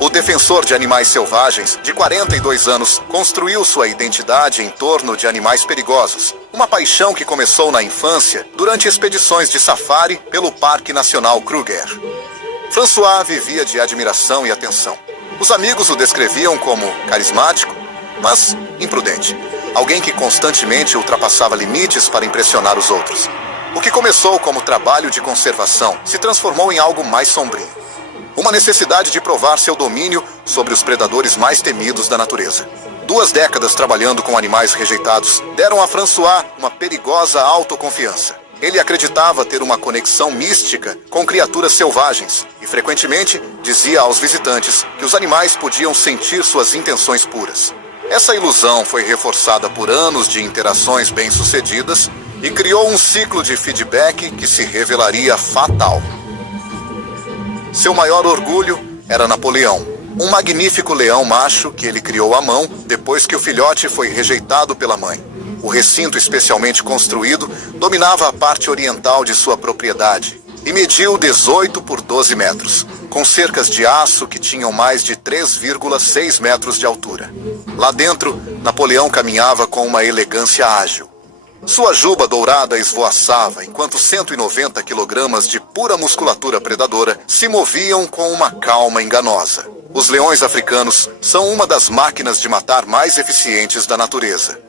O defensor de animais selvagens, de 42 anos, construiu sua identidade em torno de animais perigosos. Uma paixão que começou na infância, durante expedições de safari pelo Parque Nacional Kruger. François vivia de admiração e atenção. Os amigos o descreviam como carismático, mas imprudente. Alguém que constantemente ultrapassava limites para impressionar os outros. O que começou como trabalho de conservação se transformou em algo mais sombrio. Uma necessidade de provar seu domínio sobre os predadores mais temidos da natureza. 2 décadas trabalhando com animais rejeitados deram a François uma perigosa autoconfiança. Ele acreditava ter uma conexão mística com criaturas selvagens e frequentemente dizia aos visitantes que os animais podiam sentir suas intenções puras. Essa ilusão foi reforçada por anos de interações bem-sucedidas e criou um ciclo de feedback que se revelaria fatal. Seu maior orgulho era Napoleão, um magnífico leão macho que ele criou à mão depois que o filhote foi rejeitado pela mãe. O recinto especialmente construído dominava a parte oriental de sua propriedade e mediu 18 por 12 metros, com cercas de aço que tinham mais de 3,6 metros de altura. Lá dentro, Napoleão caminhava com uma elegância ágil. Sua juba dourada esvoaçava, enquanto 190 quilogramas de pura musculatura predadora se moviam com uma calma enganosa. Os leões africanos são uma das máquinas de matar mais eficientes da natureza.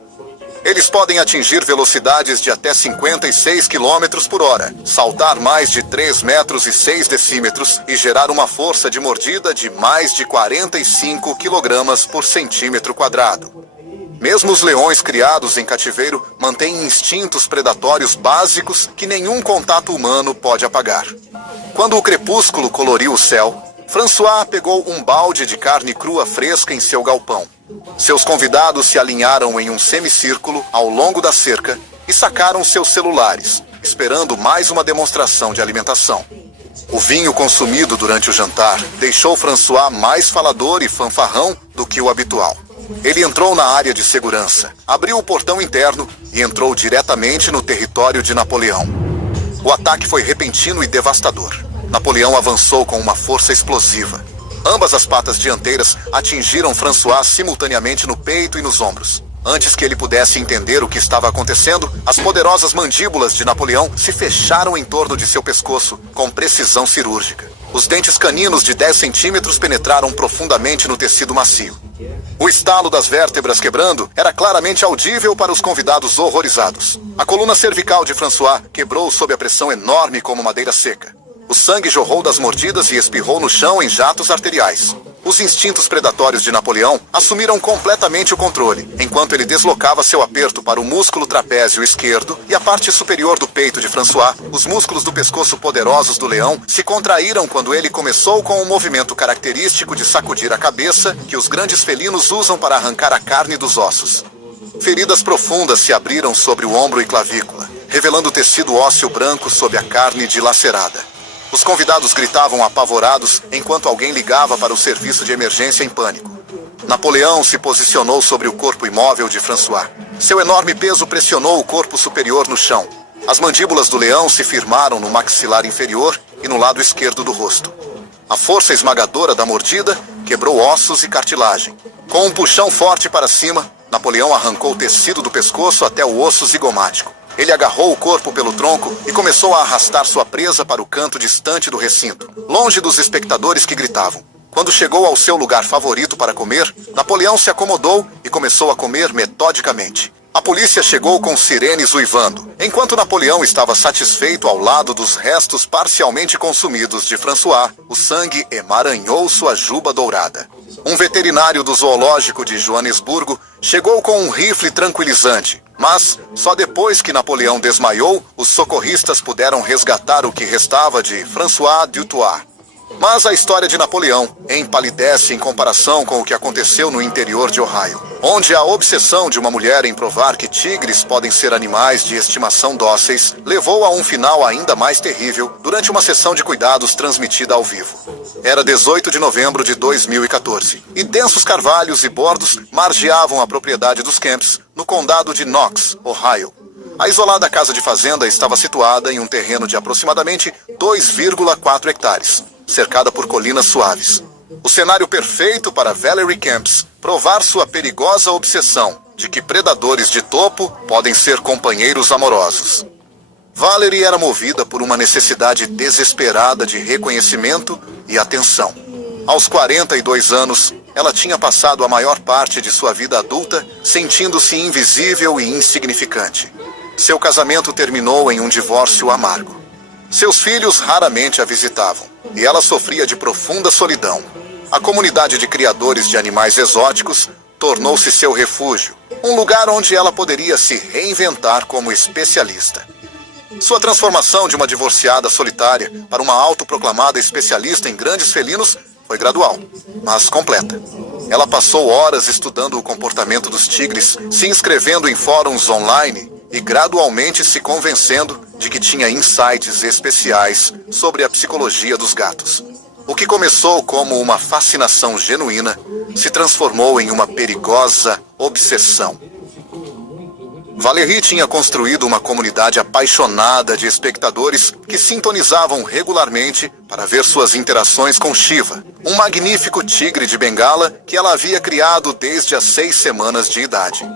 Eles podem atingir velocidades de até 56 km por hora, saltar mais de 3 metros e 6 decímetros e gerar uma força de mordida de mais de 45 kg por centímetro quadrado. Mesmo os leões criados em cativeiro mantêm instintos predatórios básicos que nenhum contato humano pode apagar. Quando o crepúsculo coloriu o céu, François pegou um balde de carne crua fresca em seu galpão. Seus convidados se alinharam em um semicírculo ao longo da cerca e sacaram seus celulares, esperando mais uma demonstração de alimentação. O vinho consumido durante o jantar deixou François mais falador e fanfarrão do que o habitual. Ele entrou na área de segurança, abriu o portão interno e entrou diretamente no território de Napoleão. O ataque foi repentino e devastador. Napoleão avançou com uma força explosiva. Ambas as patas dianteiras atingiram François simultaneamente no peito e nos ombros. Antes que ele pudesse entender o que estava acontecendo, as poderosas mandíbulas de Napoleão se fecharam em torno de seu pescoço com precisão cirúrgica. Os dentes caninos de 10 centímetros penetraram profundamente no tecido macio. O estalo das vértebras quebrando era claramente audível para os convidados horrorizados. A coluna cervical de François quebrou sob a pressão enorme como madeira seca. O sangue jorrou das mordidas e espirrou no chão em jatos arteriais. Os instintos predatórios de Napoleão assumiram completamente o controle, enquanto ele deslocava seu aperto para o músculo trapézio esquerdo e a parte superior do peito de François. Os músculos do pescoço poderosos do leão se contraíram quando ele começou com um movimento característico de sacudir a cabeça que os grandes felinos usam para arrancar a carne dos ossos. Feridas profundas se abriram sobre o ombro e clavícula, revelando tecido ósseo branco sob a carne dilacerada. Os convidados gritavam apavorados enquanto alguém ligava para o serviço de emergência em pânico. Napoleão se posicionou sobre o corpo imóvel de François. Seu enorme peso pressionou o corpo superior no chão. As mandíbulas do leão se firmaram no maxilar inferior e no lado esquerdo do rosto. A força esmagadora da mordida quebrou ossos e cartilagem. Com um puxão forte para cima, Napoleão arrancou o tecido do pescoço até o osso zigomático. Ele agarrou o corpo pelo tronco e começou a arrastar sua presa para o canto distante do recinto, longe dos espectadores que gritavam. Quando chegou ao seu lugar favorito para comer, Napoleão se acomodou e começou a comer metodicamente. A polícia chegou com sirenes uivando, enquanto Napoleão estava satisfeito ao lado dos restos parcialmente consumidos de François. O sangue emaranhou sua juba dourada. Um veterinário do zoológico de Joanesburgo chegou com um rifle tranquilizante, mas só depois que Napoleão desmaiou, os socorristas puderam resgatar o que restava de François Dutoit. Mas a história de Napoleão empalidece em comparação com o que aconteceu no interior de Ohio, onde a obsessão de uma mulher em provar que tigres podem ser animais de estimação dóceis levou a um final ainda mais terrível durante uma sessão de cuidados transmitida ao vivo. Era 18 de novembro de 2014, e densos carvalhos e bordos margeavam a propriedade dos Kemps no condado de Knox, Ohio. A isolada casa de fazenda estava situada em um terreno de aproximadamente 2,4 hectares, cercada por colinas suaves. O cenário perfeito para Valerie Camps provar sua perigosa obsessão de que predadores de topo podem ser companheiros amorosos. Valerie era movida por uma necessidade desesperada de reconhecimento e atenção. Aos 42 anos, ela tinha passado a maior parte de sua vida adulta sentindo-se invisível e insignificante. Seu casamento terminou em um divórcio amargo. Seus filhos raramente a visitavam, e ela sofria de profunda solidão. A comunidade de criadores de animais exóticos tornou-se seu refúgio, um lugar onde ela poderia se reinventar como especialista. Sua transformação de uma divorciada solitária para uma autoproclamada especialista em grandes felinos foi gradual, mas completa. Ela passou horas estudando o comportamento dos tigres, se inscrevendo em fóruns online e gradualmente se convencendo de que tinha insights especiais sobre a psicologia dos gatos. O que começou como uma fascinação genuína se transformou em uma perigosa obsessão. Valerie tinha construído uma comunidade apaixonada de espectadores que sintonizavam regularmente para ver suas interações com Shiva, um magnífico tigre de Bengala que ela havia criado desde as 6 semanas de idade.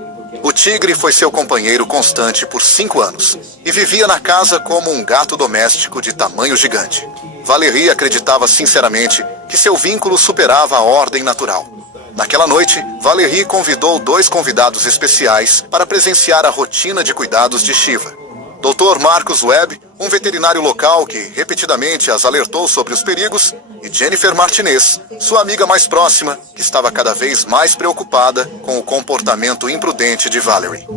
O tigre foi seu companheiro constante por 5 anos e vivia na casa como um gato doméstico de tamanho gigante. Valerie acreditava sinceramente que seu vínculo superava a ordem natural. Naquela noite, Valerie convidou 2 convidados especiais para presenciar a rotina de cuidados de Shiva. Dr. Marcus Webb, um veterinário local que repetidamente as alertou sobre os perigos, e Jennifer Martinez, sua amiga mais próxima, que estava cada vez mais preocupada com o comportamento imprudente de Valerie.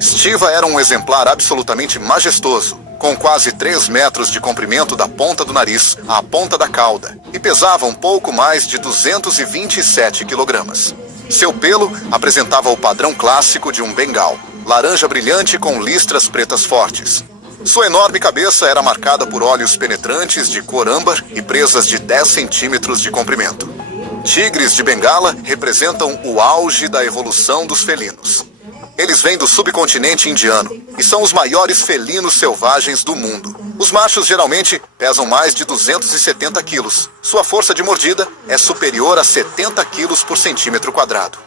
Shiva era um exemplar absolutamente majestoso, com quase 3 metros de comprimento da ponta do nariz à ponta da cauda, e pesava um pouco mais de 227 quilogramas. Seu pelo apresentava o padrão clássico de um bengal, laranja brilhante com listras pretas fortes. Sua enorme cabeça era marcada por olhos penetrantes de cor âmbar e presas de 10 centímetros de comprimento. Tigres de Bengala representam o auge da evolução dos felinos. Eles vêm do subcontinente indiano e são os maiores felinos selvagens do mundo. Os machos geralmente pesam mais de 270 quilos. Sua força de mordida é superior a 70 quilos por centímetro quadrado.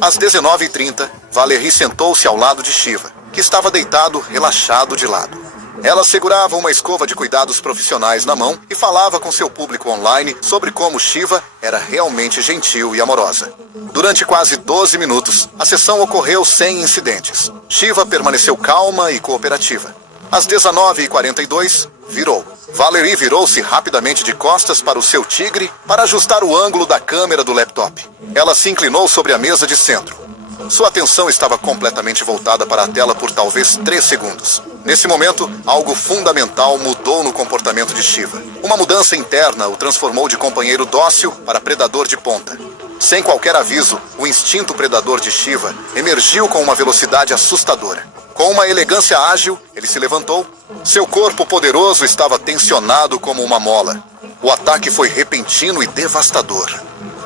Às 19h30, Valerie sentou-se ao lado de Shiva, que estava deitado, relaxado de lado. Ela segurava uma escova de cuidados profissionais na mão e falava com seu público online sobre como Shiva era realmente gentil e amorosa. Durante quase 12 minutos, a sessão ocorreu sem incidentes. Shiva permaneceu calma e cooperativa. Às 19h42, virou. Valerie virou-se rapidamente de costas para o seu tigre para ajustar o ângulo da câmera do laptop. Ela se inclinou sobre a mesa de centro. Sua atenção estava completamente voltada para a tela por talvez 3 segundos. Nesse momento, algo fundamental mudou no comportamento de Shiva. Uma mudança interna o transformou de companheiro dócil para predador de ponta. Sem qualquer aviso, o instinto predador de Shiva emergiu com uma velocidade assustadora. Com uma elegância ágil, ele se levantou. Seu corpo poderoso estava tensionado como uma mola. O ataque foi repentino e devastador.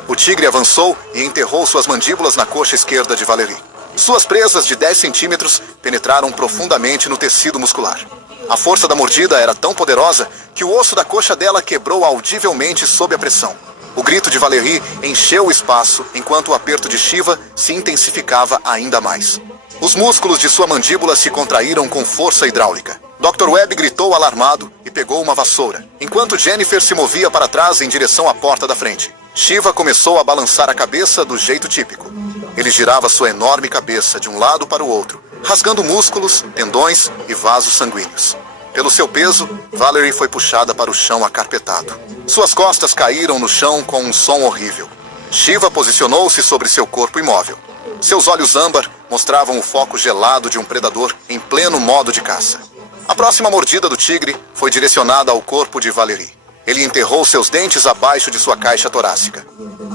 O tigre avançou e enterrou suas mandíbulas na coxa esquerda de Valerie. Suas presas de 10 centímetros penetraram profundamente no tecido muscular. A força da mordida era tão poderosa que o osso da coxa dela quebrou audivelmente sob a pressão. O grito de Valerie encheu o espaço enquanto o aperto de Shiva se intensificava ainda mais. Os músculos de sua mandíbula se contraíram com força hidráulica. Dr. Webb gritou alarmado e pegou uma vassoura, enquanto Jennifer se movia para trás em direção à porta da frente. Shiva começou a balançar a cabeça do jeito típico. Ele girava sua enorme cabeça de um lado para o outro, rasgando músculos, tendões e vasos sanguíneos. Pelo seu peso, Valerie foi puxada para o chão acarpetado. Suas costas caíram no chão com um som horrível. Shiva posicionou-se sobre seu corpo imóvel. Seus olhos âmbar mostravam o foco gelado de um predador em pleno modo de caça. A próxima mordida do tigre foi direcionada ao corpo de Valerie. Ele enterrou seus dentes abaixo de sua caixa torácica.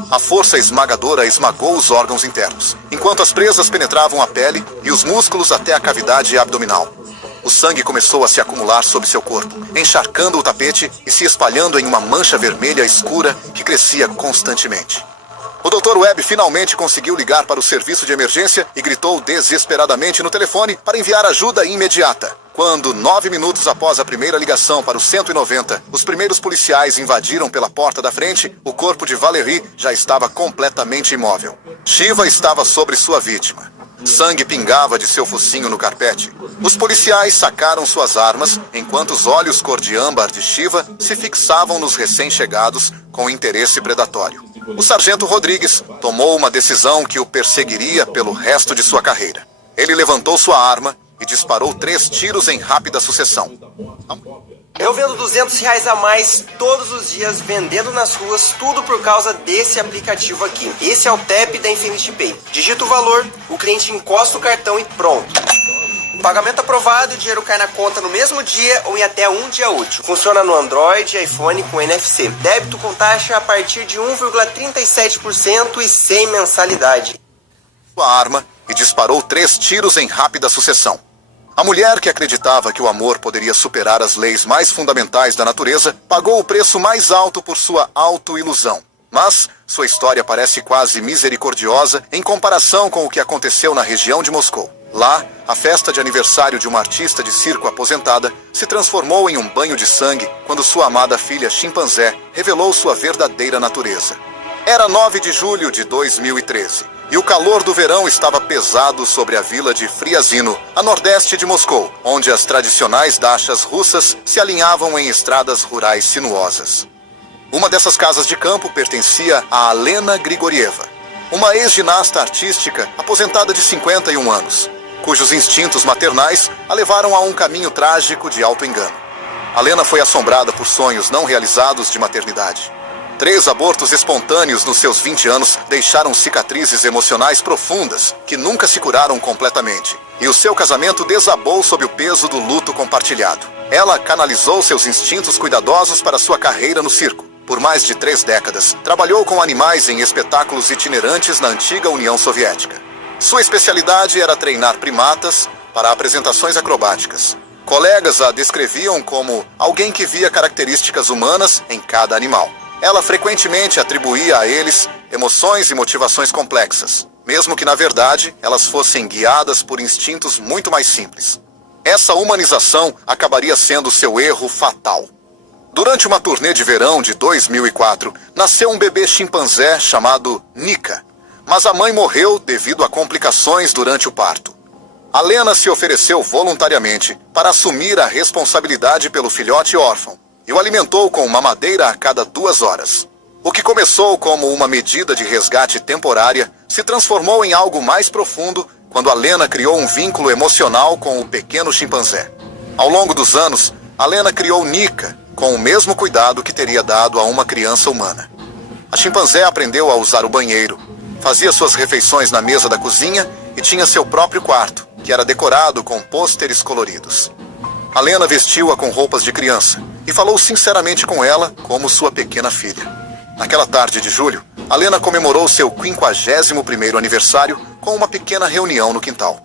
A força esmagadora esmagou os órgãos internos, enquanto as presas penetravam a pele e os músculos até a cavidade abdominal. O sangue começou a se acumular sob seu corpo, encharcando o tapete e se espalhando em uma mancha vermelha escura que crescia constantemente. O Dr. Webb finalmente conseguiu ligar para o serviço de emergência e gritou desesperadamente no telefone para enviar ajuda imediata. Quando, 9 minutos após a primeira ligação para o 190, os primeiros policiais invadiram pela porta da frente, o corpo de Valerie já estava completamente imóvel. Shiva estava sobre sua vítima. Sangue pingava de seu focinho no carpete. Os policiais sacaram suas armas, enquanto os olhos cor de âmbar de Shiva se fixavam nos recém-chegados com interesse predatório. O sargento Rodrigues tomou uma decisão que o perseguiria pelo resto de sua carreira. Ele levantou sua arma e disparou 3 tiros em rápida sucessão. Eu vendo R$200 a mais todos os dias, vendendo nas ruas, tudo por causa desse aplicativo aqui. Esse é o TAP da Infinity Pay. Digita o valor, o cliente encosta o cartão e pronto. Pagamento aprovado e o dinheiro cai na conta no mesmo dia ou em até um dia útil. Funciona no Android e iPhone com NFC. Débito com taxa a partir de 1,37% e sem mensalidade. Sua arma e disparou 3 tiros em rápida sucessão. A mulher que acreditava que o amor poderia superar as leis mais fundamentais da natureza pagou o preço mais alto por sua autoilusão. Mas sua história parece quase misericordiosa em comparação com o que aconteceu na região de Moscou. Lá, a festa de aniversário de uma artista de circo aposentada se transformou em um banho de sangue quando sua amada filha chimpanzé revelou sua verdadeira natureza. Era 9 de julho de 2013. E o calor do verão estava pesado sobre a vila de Friazino, a nordeste de Moscou, onde as tradicionais dachas russas se alinhavam em estradas rurais sinuosas. Uma dessas casas de campo pertencia a Alena Grigorieva, uma ex-ginasta artística aposentada de 51 anos, cujos instintos maternais a levaram a um caminho trágico de auto-engano. Alena foi assombrada por sonhos não realizados de maternidade. 3 abortos espontâneos nos seus 20 anos deixaram cicatrizes emocionais profundas que nunca se curaram completamente. E o seu casamento desabou sob o peso do luto compartilhado. Ela canalizou seus instintos cuidadosos para sua carreira no circo. Por mais de 3 décadas, trabalhou com animais em espetáculos itinerantes na antiga União Soviética. Sua especialidade era treinar primatas para apresentações acrobáticas. Colegas a descreviam como alguém que via características humanas em cada animal. Ela frequentemente atribuía a eles emoções e motivações complexas, mesmo que na verdade elas fossem guiadas por instintos muito mais simples. Essa humanização acabaria sendo seu erro fatal. Durante uma turnê de verão de 2004, nasceu um bebê chimpanzé chamado Nika, mas a mãe morreu devido a complicações durante o parto. Alena se ofereceu voluntariamente para assumir a responsabilidade pelo filhote órfão e o alimentou com mamadeira a cada 2 horas. O que começou como uma medida de resgate temporária se transformou em algo mais profundo quando Alena criou um vínculo emocional com o pequeno chimpanzé. Ao longo dos anos, Alena criou Nika com o mesmo cuidado que teria dado a uma criança humana. A chimpanzé aprendeu a usar o banheiro, fazia suas refeições na mesa da cozinha e tinha seu próprio quarto, que era decorado com pôsteres coloridos. Alena vestiu-a com roupas de criança e falou sinceramente com ela como sua pequena filha. Naquela tarde de julho, Alena comemorou seu 51º aniversário com uma pequena reunião no quintal.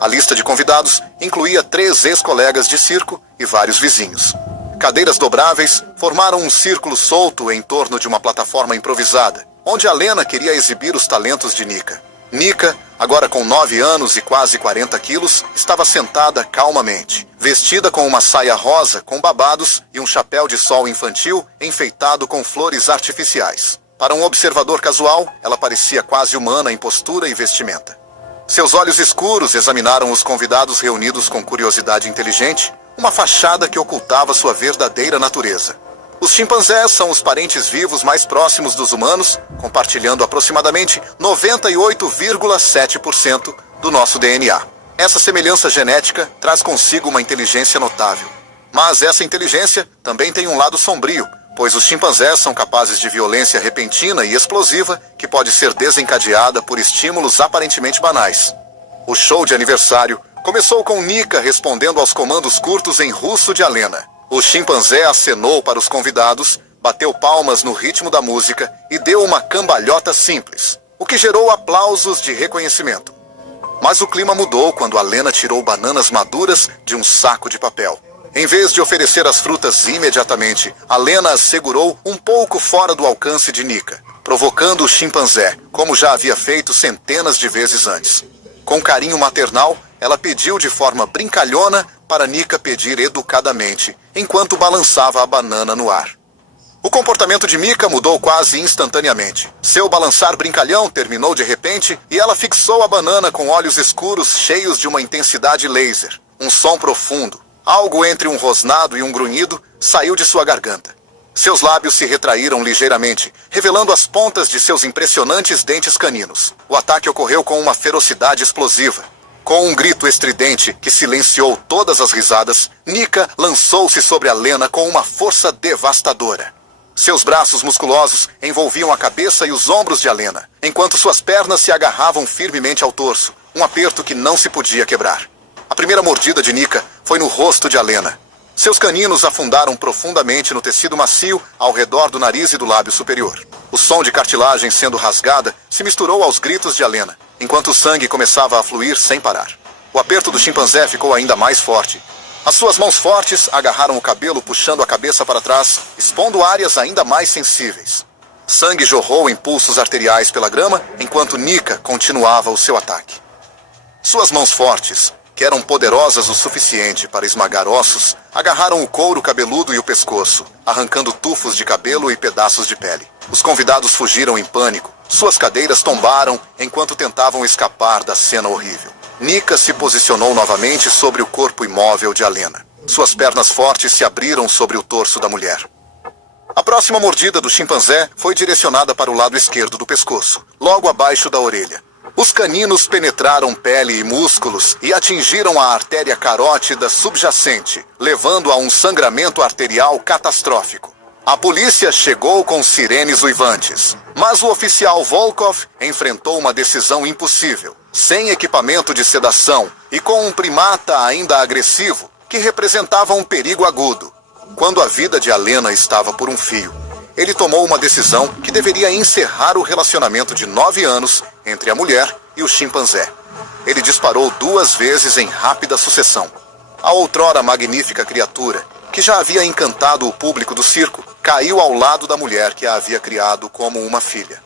A lista de convidados incluía 3 ex-colegas de circo e vários vizinhos. Cadeiras dobráveis formaram um círculo solto em torno de uma plataforma improvisada, onde Alena queria exibir os talentos de Nika. Nika, agora com 9 anos e quase 40 quilos, estava sentada calmamente, vestida com uma saia rosa com babados e um chapéu de sol infantil enfeitado com flores artificiais. Para um observador casual, ela parecia quase humana em postura e vestimenta. Seus olhos escuros examinaram os convidados reunidos com curiosidade inteligente, uma fachada que ocultava sua verdadeira natureza. Os chimpanzés são os parentes vivos mais próximos dos humanos, compartilhando aproximadamente 98,7% do nosso DNA. Essa semelhança genética traz consigo uma inteligência notável. Mas essa inteligência também tem um lado sombrio, pois os chimpanzés são capazes de violência repentina e explosiva que pode ser desencadeada por estímulos aparentemente banais. O show de aniversário começou com Nika respondendo aos comandos curtos em russo de Alena. O chimpanzé acenou para os convidados, bateu palmas no ritmo da música e deu uma cambalhota simples, o que gerou aplausos de reconhecimento. Mas o clima mudou quando Alena tirou bananas maduras de um saco de papel. Em vez de oferecer as frutas imediatamente, Alena as segurou um pouco fora do alcance de Nika, provocando o chimpanzé, como já havia feito centenas de vezes antes. Com carinho maternal, ela pediu de forma brincalhona para Nika pedir educadamente, enquanto balançava a banana no ar. O comportamento de Mika mudou quase instantaneamente. Seu balançar brincalhão terminou de repente e ela fixou a banana com olhos escuros cheios de uma intensidade laser. Um som profundo, algo entre um rosnado e um grunhido, saiu de sua garganta. Seus lábios se retraíram ligeiramente, revelando as pontas de seus impressionantes dentes caninos. O ataque ocorreu com uma ferocidade explosiva. Com um grito estridente que silenciou todas as risadas, Nika lançou-se sobre a Lena com uma força devastadora. Seus braços musculosos envolviam a cabeça e os ombros de Alena, enquanto suas pernas se agarravam firmemente ao torso, um aperto que não se podia quebrar. A primeira mordida de Nika foi no rosto de Alena. Seus caninos afundaram profundamente no tecido macio ao redor do nariz e do lábio superior. O som de cartilagem sendo rasgada se misturou aos gritos de Alena, enquanto o sangue começava a fluir sem parar. O aperto do chimpanzé ficou ainda mais forte. As suas mãos fortes agarraram o cabelo, puxando a cabeça para trás, expondo áreas ainda mais sensíveis. Sangue jorrou em pulsos arteriais pela grama, enquanto Nika continuava o seu ataque. Suas mãos fortes, que eram poderosas o suficiente para esmagar ossos, agarraram o couro cabeludo e o pescoço, arrancando tufos de cabelo e pedaços de pele. Os convidados fugiram em pânico. Suas cadeiras tombaram enquanto tentavam escapar da cena horrível. Nika se posicionou novamente sobre o corpo imóvel de Alena. Suas pernas fortes se abriram sobre o torso da mulher. A próxima mordida do chimpanzé foi direcionada para o lado esquerdo do pescoço, logo abaixo da orelha. Os caninos penetraram pele e músculos e atingiram a artéria carótida subjacente, levando a um sangramento arterial catastrófico. A polícia chegou com sirenes uivantes, mas o oficial Volkov enfrentou uma decisão impossível, sem equipamento de sedação e com um primata ainda agressivo que representava um perigo agudo. Quando a vida de Alena estava por um fio, ele tomou uma decisão que deveria encerrar o relacionamento de 9 anos entre a mulher e o chimpanzé. Ele disparou 2 vezes em rápida sucessão. A outrora magnífica criatura, que já havia encantado o público do circo, caiu ao lado da mulher que a havia criado como uma filha.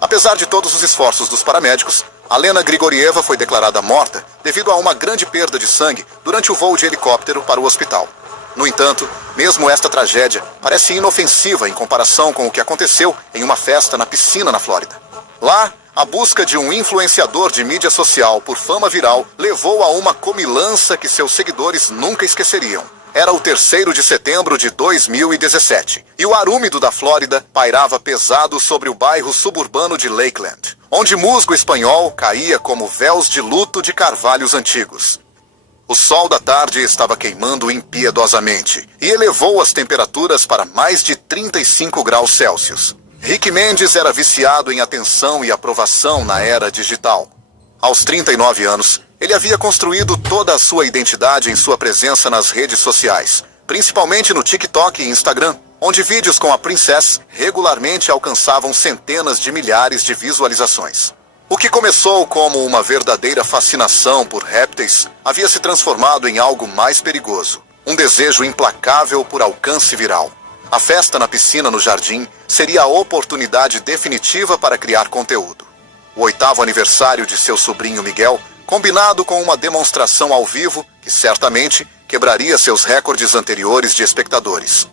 Apesar de todos os esforços dos paramédicos, Alena Grigorieva foi declarada morta devido a uma grande perda de sangue durante o voo de helicóptero para o hospital. No entanto, mesmo esta tragédia parece inofensiva em comparação com o que aconteceu em uma festa na piscina na Flórida. Lá, a busca de um influenciador de mídia social por fama viral levou a uma comilança que seus seguidores nunca esqueceriam. Era o 3º de setembro de 2017, e o ar úmido da Flórida pairava pesado sobre o bairro suburbano de Lakeland, onde musgo espanhol caía como véus de luto de carvalhos antigos. O sol da tarde estava queimando impiedosamente e elevou as temperaturas para mais de 35 graus Celsius. Rick Mendes era viciado em atenção e aprovação na era digital. Aos 39 anos, ele havia construído toda a sua identidade em sua presença nas redes sociais, principalmente no TikTok e Instagram, onde vídeos com a Princess regularmente alcançavam centenas de milhares de visualizações. O que começou como uma verdadeira fascinação por répteis havia se transformado em algo mais perigoso, um desejo implacável por alcance viral. A festa na piscina no jardim seria a oportunidade definitiva para criar conteúdo. O 8º aniversário de seu sobrinho Miguel, combinado com uma demonstração ao vivo que certamente quebraria seus recordes anteriores de espectadores.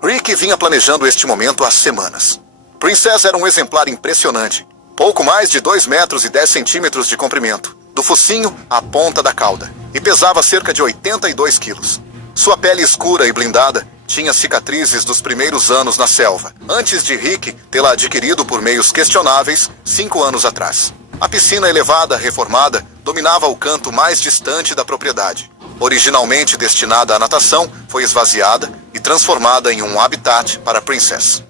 Rick vinha planejando este momento há semanas. Princess era um exemplar impressionante, pouco mais de 2 metros e 10 centímetros de comprimento, do focinho à ponta da cauda, e pesava cerca de 82 quilos. Sua pele escura e blindada tinha cicatrizes dos primeiros anos na selva, antes de Rick tê-la adquirido por meios questionáveis 5 anos atrás. A piscina elevada, reformada, dominava o canto mais distante da propriedade. Originalmente destinada à natação, foi esvaziada e transformada em um habitat para Princess.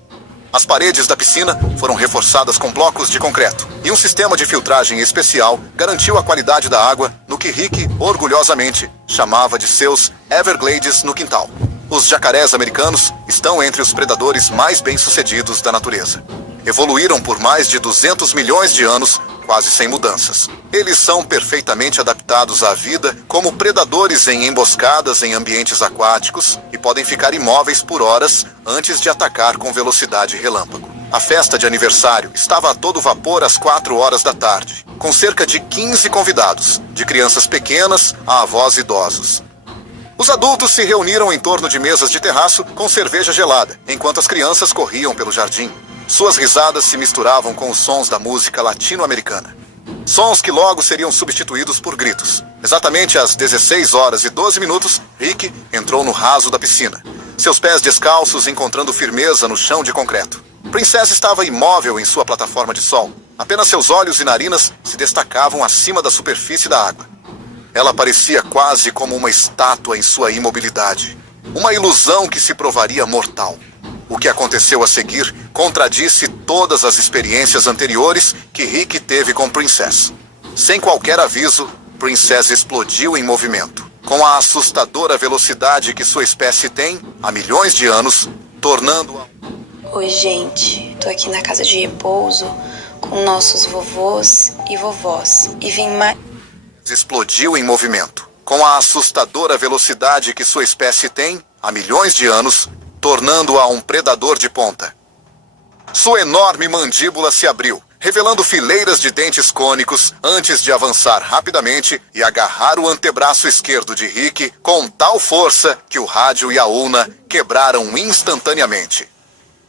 As paredes da piscina foram reforçadas com blocos de concreto, e um sistema de filtragem especial garantiu a qualidade da água no que Rick, orgulhosamente, chamava de seus Everglades no quintal. Os jacarés americanos estão entre os predadores mais bem-sucedidos da natureza. Evoluíram por mais de 200 milhões de anos, quase sem mudanças. Eles são perfeitamente adaptados à vida como predadores em emboscadas em ambientes aquáticos e podem ficar imóveis por horas antes de atacar com velocidade relâmpago. A festa de aniversário estava a todo vapor às 4 horas da tarde, com cerca de 15 convidados, de crianças pequenas a avós idosos. Os adultos se reuniram em torno de mesas de terraço com cerveja gelada, enquanto as crianças corriam pelo jardim. Suas risadas se misturavam com os sons da música latino-americana. Sons que logo seriam substituídos por gritos. Exatamente às 16 horas e 12 minutos, Rick entrou no raso da piscina, seus pés descalços encontrando firmeza no chão de concreto. Princess estava imóvel em sua plataforma de sol. Apenas seus olhos e narinas se destacavam acima da superfície da água. Ela parecia quase como uma estátua em sua imobilidade. Uma ilusão que se provaria mortal. O que aconteceu a seguir contradisse todas as experiências anteriores que Rick teve com Princess. Sem qualquer aviso, Princess explodiu em movimento. Com a assustadora velocidade que sua espécie tem há milhões de anos, tornando-a... Oi, gente. Tô aqui na casa de repouso com nossos vovôs e vovós. E vim mais... Explodiu em movimento. Com a assustadora velocidade que sua espécie tem há milhões de anos, tornando-a um predador de ponta. Sua enorme mandíbula se abriu, revelando fileiras de dentes cônicos antes de avançar rapidamente e agarrar o antebraço esquerdo de Rick com tal força que o rádio e a ulna quebraram instantaneamente.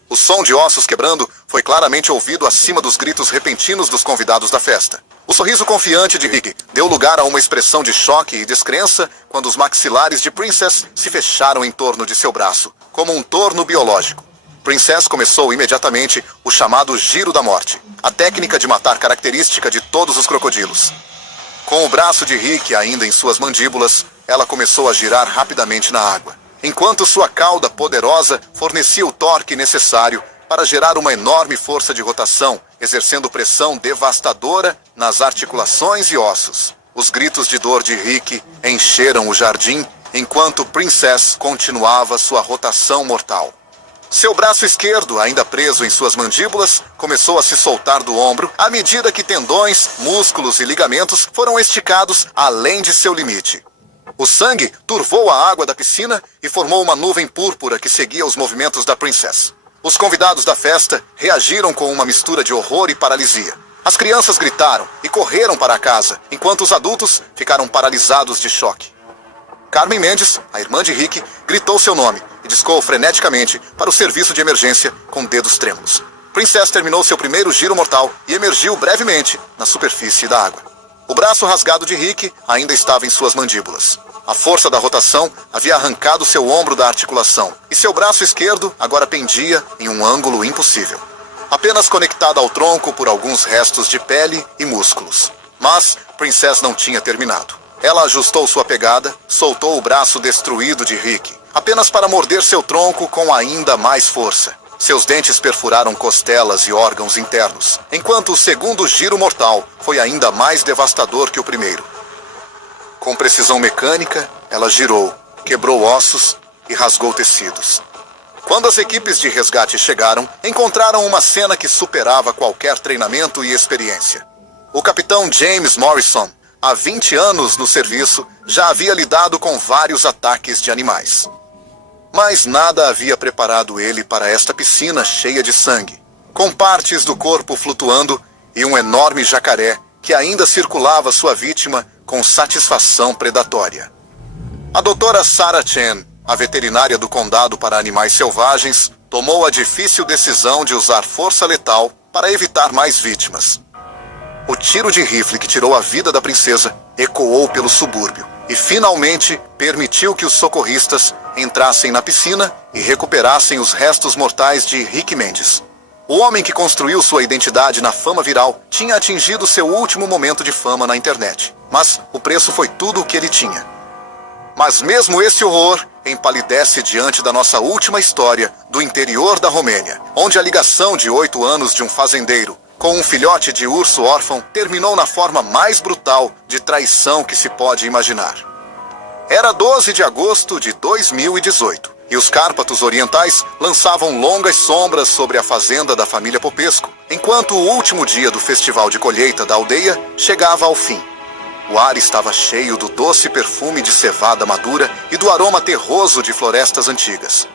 O som de ossos quebrando foi claramente ouvido acima dos gritos repentinos dos convidados da festa. O sorriso confiante de Rick deu lugar a uma expressão de choque e descrença quando os maxilares de Princess se fecharam em torno de seu braço, como um torno biológico. Princess começou imediatamente o chamado giro da morte, a técnica de matar característica de todos os crocodilos. Com o braço de Rick ainda em suas mandíbulas, ela começou a girar rapidamente na água, enquanto sua cauda poderosa fornecia o torque necessário para gerar uma enorme força de rotação, exercendo pressão devastadora nas articulações e ossos. Os gritos de dor de Rick encheram o jardim, enquanto Princess continuava sua rotação mortal. Seu braço esquerdo, ainda preso em suas mandíbulas, começou a se soltar do ombro à medida que tendões, músculos e ligamentos foram esticados além de seu limite. O sangue turvou a água da piscina e formou uma nuvem púrpura que seguia os movimentos da Princess. Os convidados da festa reagiram com uma mistura de horror e paralisia. As crianças gritaram e correram para casa, enquanto os adultos ficaram paralisados de choque. Carmen Mendes, a irmã de Rick, gritou seu nome e discou freneticamente para o serviço de emergência com dedos trêmulos. Princess terminou seu primeiro giro mortal e emergiu brevemente na superfície da água. O braço rasgado de Rick ainda estava em suas mandíbulas. A força da rotação havia arrancado seu ombro da articulação, e seu braço esquerdo agora pendia em um ângulo impossível, apenas conectado ao tronco por alguns restos de pele e músculos. Mas Princess não tinha terminado. Ela ajustou sua pegada, soltou o braço destruído de Rick, apenas para morder seu tronco com ainda mais força. Seus dentes perfuraram costelas e órgãos internos, enquanto o segundo giro mortal foi ainda mais devastador que o primeiro. Com precisão mecânica, ela girou, quebrou ossos e rasgou tecidos. Quando as equipes de resgate chegaram, encontraram uma cena que superava qualquer treinamento e experiência. O capitão James Morrison, há 20 anos no serviço, já havia lidado com vários ataques de animais. Mas nada havia preparado ele para esta piscina cheia de sangue, com partes do corpo flutuando e um enorme jacaré que ainda circulava sua vítima com satisfação predatória. A doutora Sarah Chen, a veterinária do condado para animais selvagens, tomou a difícil decisão de usar força letal para evitar mais vítimas. O tiro de rifle que tirou a vida da princesa ecoou pelo subúrbio e finalmente permitiu que os socorristas entrassem na piscina e recuperassem os restos mortais de Rick Mendes. O homem que construiu sua identidade na fama viral tinha atingido seu último momento de fama na internet, mas o preço foi tudo o que ele tinha. Mas mesmo esse horror empalidece diante da nossa última história do interior da Romênia, onde a ligação de 8 anos de um fazendeiro com um filhote de urso órfão terminou na forma mais brutal de traição que se pode imaginar. Era 12 de agosto de 2018. E os Cárpatos orientais lançavam longas sombras sobre a fazenda da família Popesco, enquanto o último dia do festival de colheita da aldeia chegava ao fim. O ar estava cheio do doce perfume de cevada madura e do aroma terroso de florestas antigas.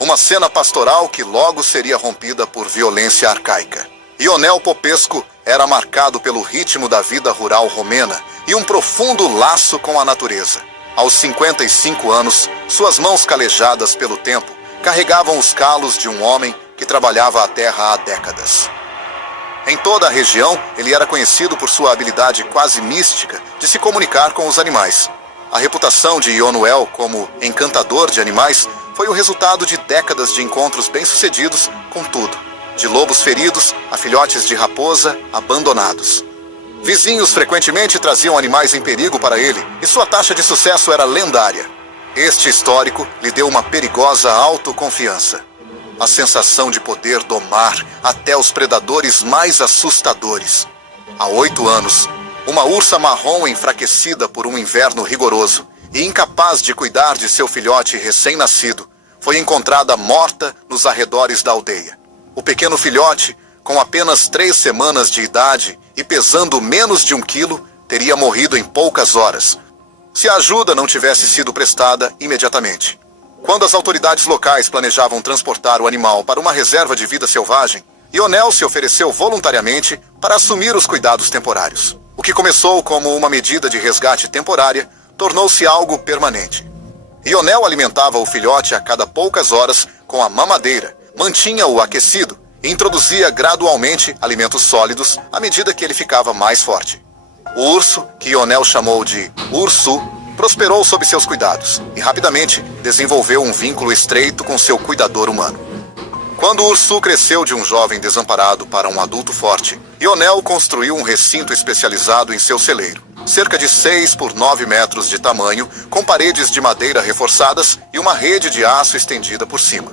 Uma cena pastoral que logo seria rompida por violência arcaica. Ionel Popescu era marcado pelo ritmo da vida rural romena e um profundo laço com a natureza. Aos 55 anos, suas mãos calejadas pelo tempo carregavam os calos de um homem que trabalhava a terra há décadas. Em toda a região, ele era conhecido por sua habilidade quase mística de se comunicar com os animais. A reputação de Ionuel como encantador de animais foi o resultado de décadas de encontros bem-sucedidos com tudo, de lobos feridos a filhotes de raposa abandonados. Vizinhos frequentemente traziam animais em perigo para ele e sua taxa de sucesso era lendária. Este histórico lhe deu uma perigosa autoconfiança. A sensação de poder domar até os predadores mais assustadores. Há 8 anos, uma ursa marrom enfraquecida por um inverno rigoroso e incapaz de cuidar de seu filhote recém-nascido, foi encontrada morta nos arredores da aldeia. O pequeno filhote, com apenas 3 semanas de idade e pesando menos de 1 quilo, teria morrido em poucas horas, se a ajuda não tivesse sido prestada imediatamente. Quando as autoridades locais planejavam transportar o animal para uma reserva de vida selvagem, Ionel se ofereceu voluntariamente para assumir os cuidados temporários. O que começou como uma medida de resgate temporária tornou-se algo permanente. Ionel alimentava o filhote a cada poucas horas com a mamadeira, mantinha-o aquecido e introduzia gradualmente alimentos sólidos à medida que ele ficava mais forte. O urso, que Ionel chamou de Ursu, prosperou sob seus cuidados e rapidamente desenvolveu um vínculo estreito com seu cuidador humano. Quando Ursu cresceu de um jovem desamparado para um adulto forte, Ionel construiu um recinto especializado em seu celeiro, cerca de 6 por 9 metros de tamanho, com paredes de madeira reforçadas e uma rede de aço estendida por cima.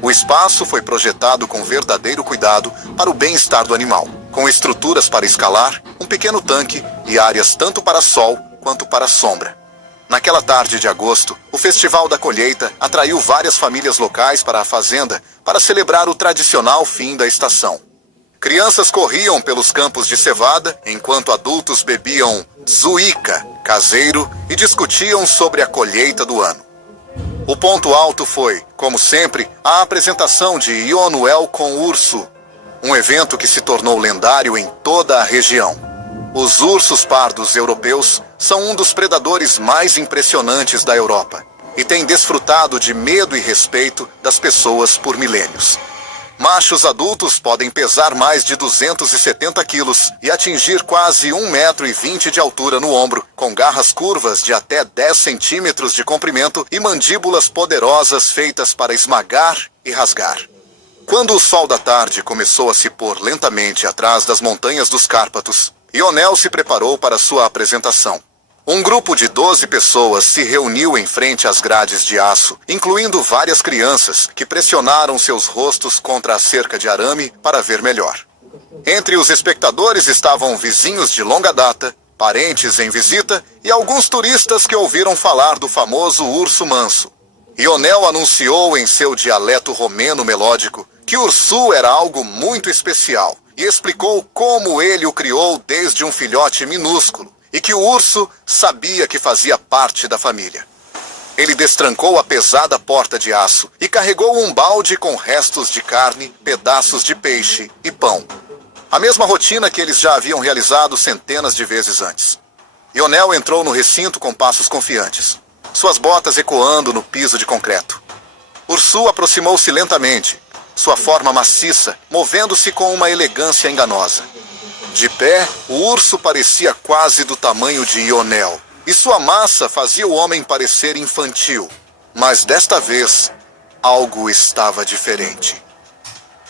O espaço foi projetado com verdadeiro cuidado para o bem-estar do animal, com estruturas para escalar, um pequeno tanque e áreas tanto para sol quanto para sombra. Naquela tarde de agosto, o Festival da Colheita atraiu várias famílias locais para a fazenda para celebrar o tradicional fim da estação. Crianças corriam pelos campos de cevada, enquanto adultos bebiam zuíca caseiro e discutiam sobre a colheita do ano. O ponto alto foi, como sempre, a apresentação de Ionuel com Ursu, um evento que se tornou lendário em toda a região. Os ursos pardos europeus são um dos predadores mais impressionantes da Europa e têm desfrutado de medo e respeito das pessoas por milênios. Machos adultos podem pesar mais de 270 quilos e atingir quase 1,20 metro de altura no ombro, com garras curvas de até 10 centímetros de comprimento e mandíbulas poderosas feitas para esmagar e rasgar. Quando o sol da tarde começou a se pôr lentamente atrás das montanhas dos Cárpatos, Ionel se preparou para sua apresentação. Um grupo de 12 pessoas se reuniu em frente às grades de aço, incluindo várias crianças que pressionaram seus rostos contra a cerca de arame para ver melhor. Entre os espectadores estavam vizinhos de longa data, parentes em visita e alguns turistas que ouviram falar do famoso urso manso. Ionel anunciou em seu dialeto romeno melódico que Ursu era algo muito especial e explicou como ele o criou desde um filhote minúsculo e que o urso sabia que fazia parte da família. Ele destrancou a pesada porta de aço e carregou um balde com restos de carne, pedaços de peixe e pão. A mesma rotina que eles já haviam realizado centenas de vezes antes. Ionel entrou no recinto com passos confiantes, suas botas ecoando no piso de concreto. Ursu aproximou-se lentamente, sua forma maciça, movendo-se com uma elegância enganosa. De pé, o urso parecia quase do tamanho de Ionel, e sua massa fazia o homem parecer infantil. Mas desta vez, algo estava diferente.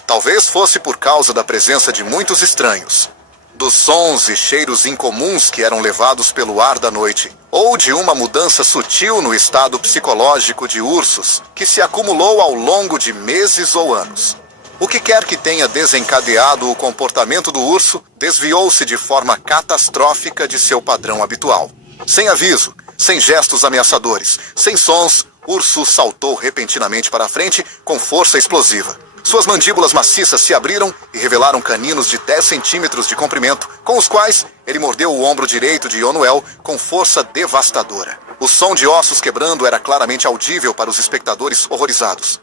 Talvez fosse por causa da presença de muitos estranhos, dos sons e cheiros incomuns que eram levados pelo ar da noite, ou de uma mudança sutil no estado psicológico de ursos que se acumulou ao longo de meses ou anos. O que quer que tenha desencadeado o comportamento do urso desviou-se de forma catastrófica de seu padrão habitual. Sem aviso, sem gestos ameaçadores, sem sons, Ursu saltou repentinamente para a frente com força explosiva. Suas mandíbulas maciças se abriram e revelaram caninos de 10 centímetros de comprimento, com os quais ele mordeu o ombro direito de Ionuel com força devastadora. O som de ossos quebrando era claramente audível para os espectadores horrorizados.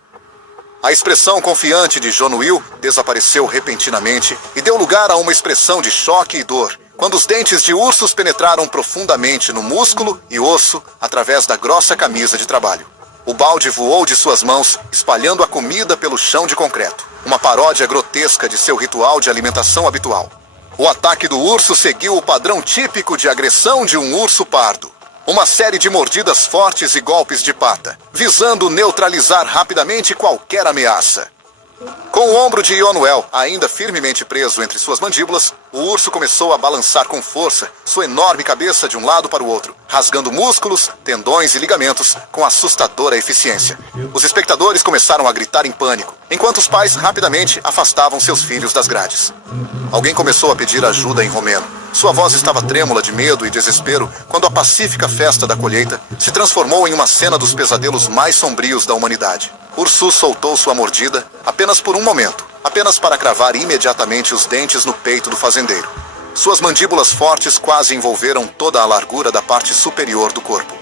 A expressão confiante de John Will desapareceu repentinamente e deu lugar a uma expressão de choque e dor, quando os dentes de ursos penetraram profundamente no músculo e osso através da grossa camisa de trabalho. O balde voou de suas mãos, espalhando a comida pelo chão de concreto, uma paródia grotesca de seu ritual de alimentação habitual. O ataque do urso seguiu o padrão típico de agressão de um urso pardo. Uma série de mordidas fortes e golpes de pata, visando neutralizar rapidamente qualquer ameaça. Com o ombro de Ionuel ainda firmemente preso entre suas mandíbulas, o urso começou a balançar com força sua enorme cabeça de um lado para o outro, rasgando músculos, tendões e ligamentos com assustadora eficiência. Os espectadores começaram a gritar em pânico, enquanto os pais rapidamente afastavam seus filhos das grades. Alguém começou a pedir ajuda em romeno. Sua voz estava trêmula de medo e desespero quando a pacífica festa da colheita se transformou em uma cena dos pesadelos mais sombrios da humanidade. Ursus soltou sua mordida apenas por um momento, apenas para cravar imediatamente os dentes no peito do fazendeiro. Suas mandíbulas fortes quase envolveram toda a largura da parte superior do corpo.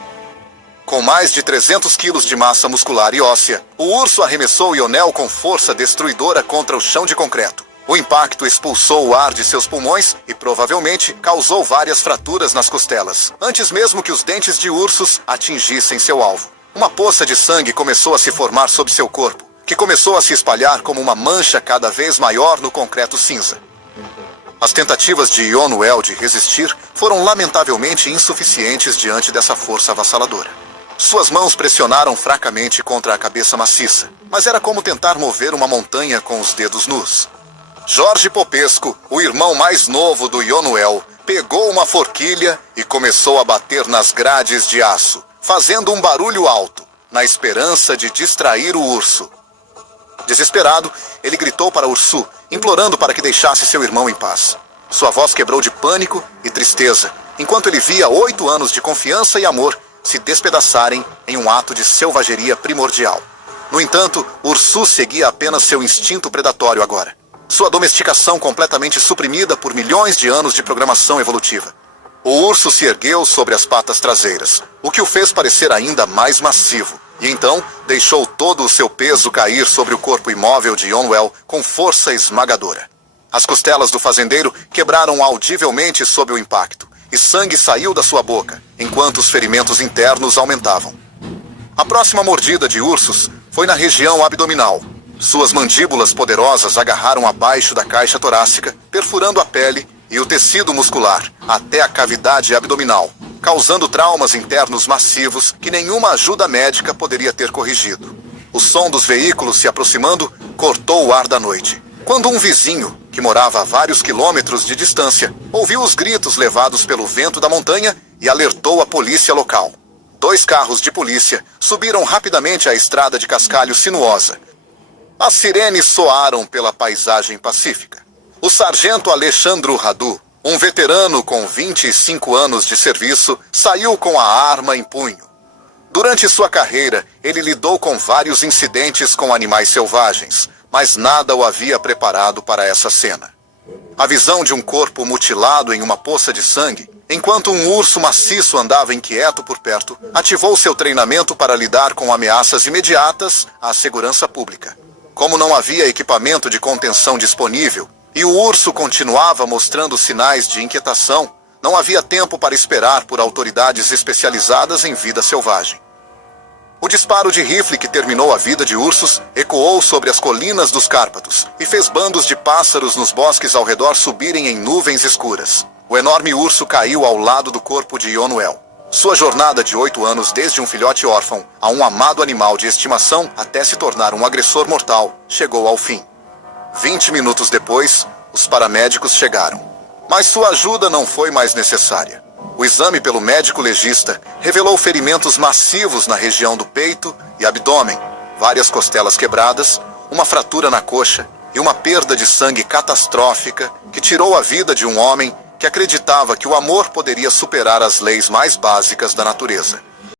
Com mais de 300 quilos de massa muscular e óssea, o urso arremessou Ionel com força destruidora contra o chão de concreto. O impacto expulsou o ar de seus pulmões e provavelmente causou várias fraturas nas costelas, antes mesmo que os dentes de ursos atingissem seu alvo. Uma poça de sangue começou a se formar sob seu corpo, que começou a se espalhar como uma mancha cada vez maior no concreto cinza. As tentativas de Ionuel de resistir foram lamentavelmente insuficientes diante dessa força avassaladora. Suas mãos pressionaram fracamente contra a cabeça maciça, mas era como tentar mover uma montanha com os dedos nus. Jorge Popesco, o irmão mais novo do Ionuel, pegou uma forquilha e começou a bater nas grades de aço, fazendo um barulho alto, na esperança de distrair o urso. Desesperado, ele gritou para Ursu, implorando para que deixasse seu irmão em paz. Sua voz quebrou de pânico e tristeza, enquanto ele via 8 anos de confiança e amor se despedaçarem em um ato de selvageria primordial. No entanto, Ursu seguia apenas seu instinto predatório agora. Sua domesticação completamente suprimida por milhões de anos de programação evolutiva. O urso se ergueu sobre as patas traseiras, o que o fez parecer ainda mais massivo, e então deixou todo o seu peso cair sobre o corpo imóvel de Ionuel com força esmagadora. As costelas do fazendeiro quebraram audivelmente sob o impacto, e sangue saiu da sua boca, enquanto os ferimentos internos aumentavam. A próxima mordida de ursos foi na região abdominal. Suas mandíbulas poderosas agarraram abaixo da caixa torácica, perfurando a pele e o tecido muscular até a cavidade abdominal, causando traumas internos massivos que nenhuma ajuda médica poderia ter corrigido. O som dos veículos se aproximando cortou o ar da noite, quando um vizinho, que morava a vários quilômetros de distância, ouviu os gritos levados pelo vento da montanha e alertou a polícia local. 2 carros de polícia subiram rapidamente a estrada de cascalho sinuosa. As sirenes soaram pela paisagem pacífica. O sargento Alexandru Radu, um veterano com 25 anos de serviço, saiu com a arma em punho. Durante sua carreira, ele lidou com vários incidentes com animais selvagens, mas nada o havia preparado para essa cena. A visão de um corpo mutilado em uma poça de sangue, enquanto um urso maciço andava inquieto por perto, ativou seu treinamento para lidar com ameaças imediatas à segurança pública. Como não havia equipamento de contenção disponível e o urso continuava mostrando sinais de inquietação, não havia tempo para esperar por autoridades especializadas em vida selvagem. O disparo de rifle que terminou a vida de ursos ecoou sobre as colinas dos Cárpatos e fez bandos de pássaros nos bosques ao redor subirem em nuvens escuras. O enorme urso caiu ao lado do corpo de Ionuel. Sua jornada de 8 anos desde um filhote órfão a um amado animal de estimação até se tornar um agressor mortal chegou ao fim. 20 minutos depois, os paramédicos chegaram. Mas sua ajuda não foi mais necessária. O exame pelo médico legista revelou ferimentos massivos na região do peito e abdômen, várias costelas quebradas, uma fratura na coxa e uma perda de sangue catastrófica que tirou a vida de um homem que acreditava que o amor poderia superar as leis mais básicas da natureza.